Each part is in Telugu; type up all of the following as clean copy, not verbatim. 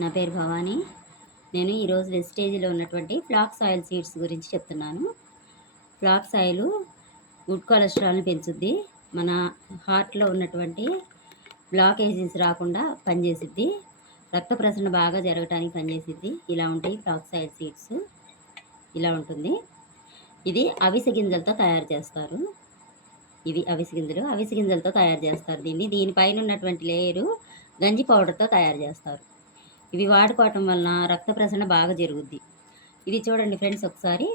నా పేరు భవానీ. నేను ఈరోజు వెస్టేజ్లో ఉన్నటువంటి ఫ్లాక్స్ ఆయిల్ సీడ్స్ గురించి చెప్తున్నాను. ఫ్లాక్స్ ఆయిల్ గుడ్ కొలెస్ట్రాల్ని పెంచుద్ది. మన హార్ట్లో ఉన్నటువంటి బ్లాకేజెస్ రాకుండా పనిచేసిద్ది. రక్త ప్రసరణ బాగా జరగటానికి పనిచేసిద్ది. ఇలా ఉంటాయి ఫ్లాక్స్ ఆయిల్ సీడ్స్. ఇలా ఉంటుంది. ఇది అవిసె గింజలతో తయారు చేస్తారు. ఇవి అవిసె గింజలతో తయారు చేస్తారు దీనిపైన ఉన్నటువంటి లేయరు గంజి పౌడర్తో తయారు చేస్తారు. ఇవి వాడుకోవటం వలన రక్త ప్రసరణ బాగా జరుగుద్ది. ఇది చూడండి ఫ్రెండ్స్, ఒకసారి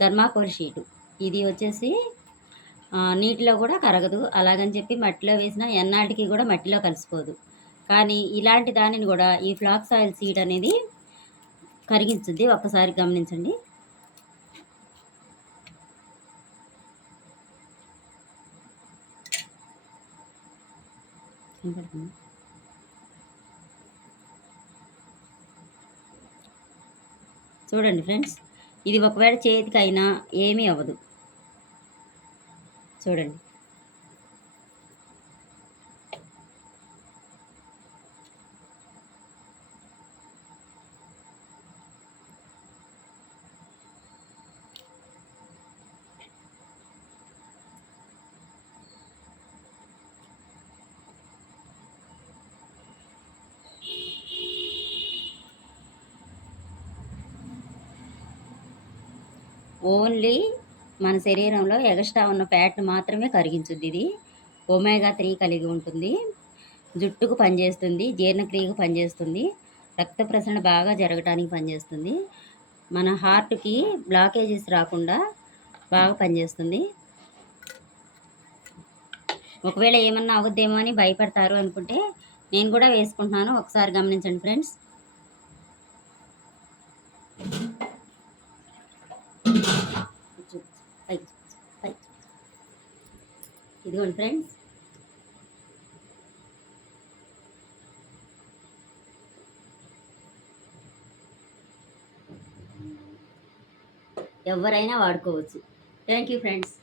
థర్మాకోల్ షీటు. ఇది వచ్చేసి నీటిలో కూడా కరగదు. అలాగని చెప్పి మట్టిలో వేసినా ఎన్నాటికి కూడా మట్టిలో కలిసిపోదు. కానీ ఇలాంటి దానిని కూడా ఈ ఫ్లాక్స్ ఆయిల్ సీడ్ అనేది కరిగించుద్ది. ఒక్కసారి గమనించండి. చూడండి ఫ్రెండ్స్, ఇది ఒకవేళ చేతికైనా ఏమీ అవ్వదు. చూడండి. ఓన్లీ మన శరీరంలో ఎగస్ట్రా ఉన్న ఫ్యాట్ మాత్రమే కరిగించుద్ది. ఇది ఒమేగా 3 కలిగి ఉంటుంది. జుట్టుకు పనిచేస్తుంది, జీర్ణక్రియకు పనిచేస్తుంది, రక్త ప్రసరణ బాగా జరగటానికి పనిచేస్తుంది, మన హార్ట్కి బ్లాకేజెస్ రాకుండా బాగా పనిచేస్తుంది. ఒకవేళ ఏమన్నా అవుద్దేమో అని భయపడతారు అనుకుంటే నేను కూడా వేసుకుంటున్నాను. ఒకసారి గమనించండి ఫ్రెండ్స్. ఇదిగోండి ఫ్రెండ్స్, ఎవరైనా వాడుకోవచ్చు. Thank you friends.